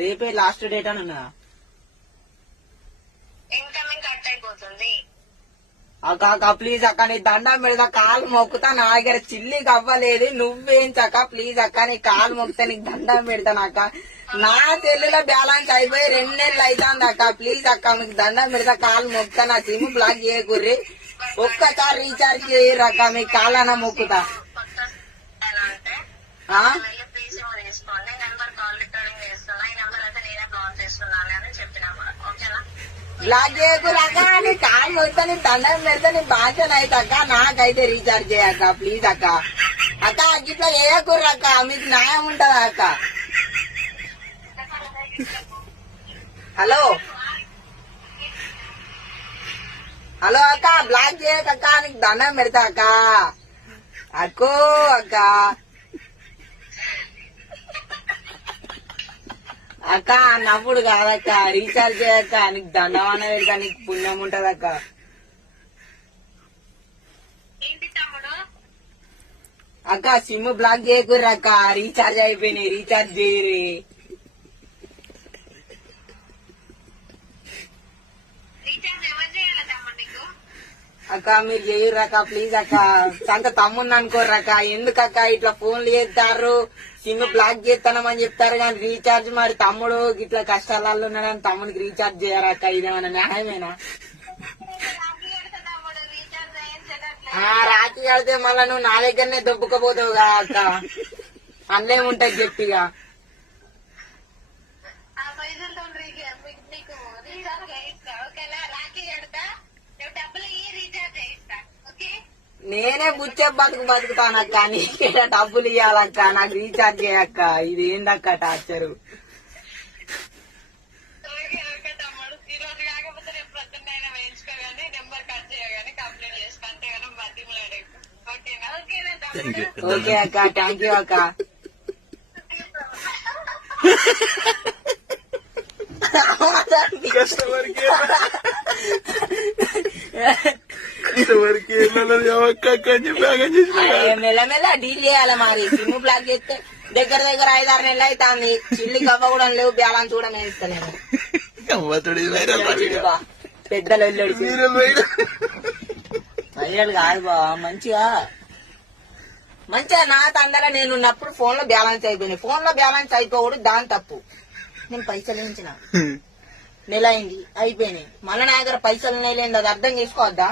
రేపే last date అని ఉన్నా. అక్క ప్లీజ్ అక్క నీ దండం పెడతా, కాలు మొక్కుతా, నా దగ్గర చిల్లికి అవ్వలేదు, నువ్వేంచక్క ప్లీజ్ అక్క నీ కాలు మొక్కుతా, నీకు దండం పెడతాను అక్క. నా సెల్లులో బ్యాలెన్స్ అయిపోయి 2 నెలలు అవుతుంది అక్క. ప్లీజ్ అక్క మీకు దండం పెడతా, కాలు మొక్కుతా, నా సిమ్ బ్లాక్ చేయకుర్రి, ఒక్కసారి రీఛార్జ్ చేయరు అక్క, మీకు కాలన్నా మొక్కుతా. బ్లాక్ చేయకురాక, నీ కాలు మొక్తా, నీ దండం పెడతా, నీ భాషను అయితే అక్క, నాకైతే రీఛార్జ్ చేయక్క ప్లీజ్ అక్క. అక్క ఇట్లా చేయకుర్రక్క, మీకు న్యాయం ఉంటదా అక్క? హలో హలో అక్క, బ్లాక్ చేయకక్క, నీకు దండం పెడతా అక్క. అక్కో అక్క అక్క నవ్వుడు కాదక్క, రీఛార్జ్ చేయక్క, నీకు దండం అన్న పెడతా, నీకు పుణ్యం ఉంటది అక్క. అక్క సిమ్ బ్లాక్ చేయకుర్రక్క, రీఛార్జ్ అయిపోయినాయి, రీఛార్జ్ చేయరు. అక్క మీరు చేయరక్క ప్లీజ్ అక్క, సంత తమ్ముంది అనుకోర్రక్క. ఎందుకక్క ఇట్లా ఫోన్లు చేస్తారు, సిమ్ బ్లాక్ చేస్తానమని చెప్తారు కానీ రీఛార్జ్ మరి తమ్ముడు ఇట్లా కష్టాలలో ఉన్నాడని తమ్ముడికి రీఛార్జ్ చేయరక్క, ఇదేమన్నా న్యాయమేనా? రాఖీ కడితే మళ్ళా నువ్వు నా దగ్గరనే దొబ్బుకపోతావు కదా అక్క, అందులేముంటది చెప్పిగా. నేనే బుచ్చే బతుకుతానక్క, నీకే డబ్బులు ఇవ్వాలక్క, నాకు రీఛార్జ్ చేయక్క. ఇది ఏందక్క టార్చరు? ఓకే అక్క, థ్యాంక్ యూ అక్క. మెల్లమెల్ల డీల్ చేయాలి మరి. సిమ్ బ్లాక్ చేస్తే దగ్గర 5-6 నెలలు అవుతుంది, చిల్లి కవ్వ కూడా లేవు, బ్యాలెన్స్ కూడా నేను ఇస్తలేను. పెద్దలు అయ్యాడు కాదు బా, మంచిగా నా తందలా నేను ఉన్నప్పుడు ఫోన్ లో బ్యాలెన్స్ అయిపోయినాయి. ఫోన్ లో బ్యాలెన్స్ అయిపోకూడదు, దాని తప్పు. నేను పైసలు వేయించిన, నెల అయింది అయిపోయినాయి, మళ్ళీ నా దగ్గర పైసలు నెల అది అర్థం చేసుకోవద్దా?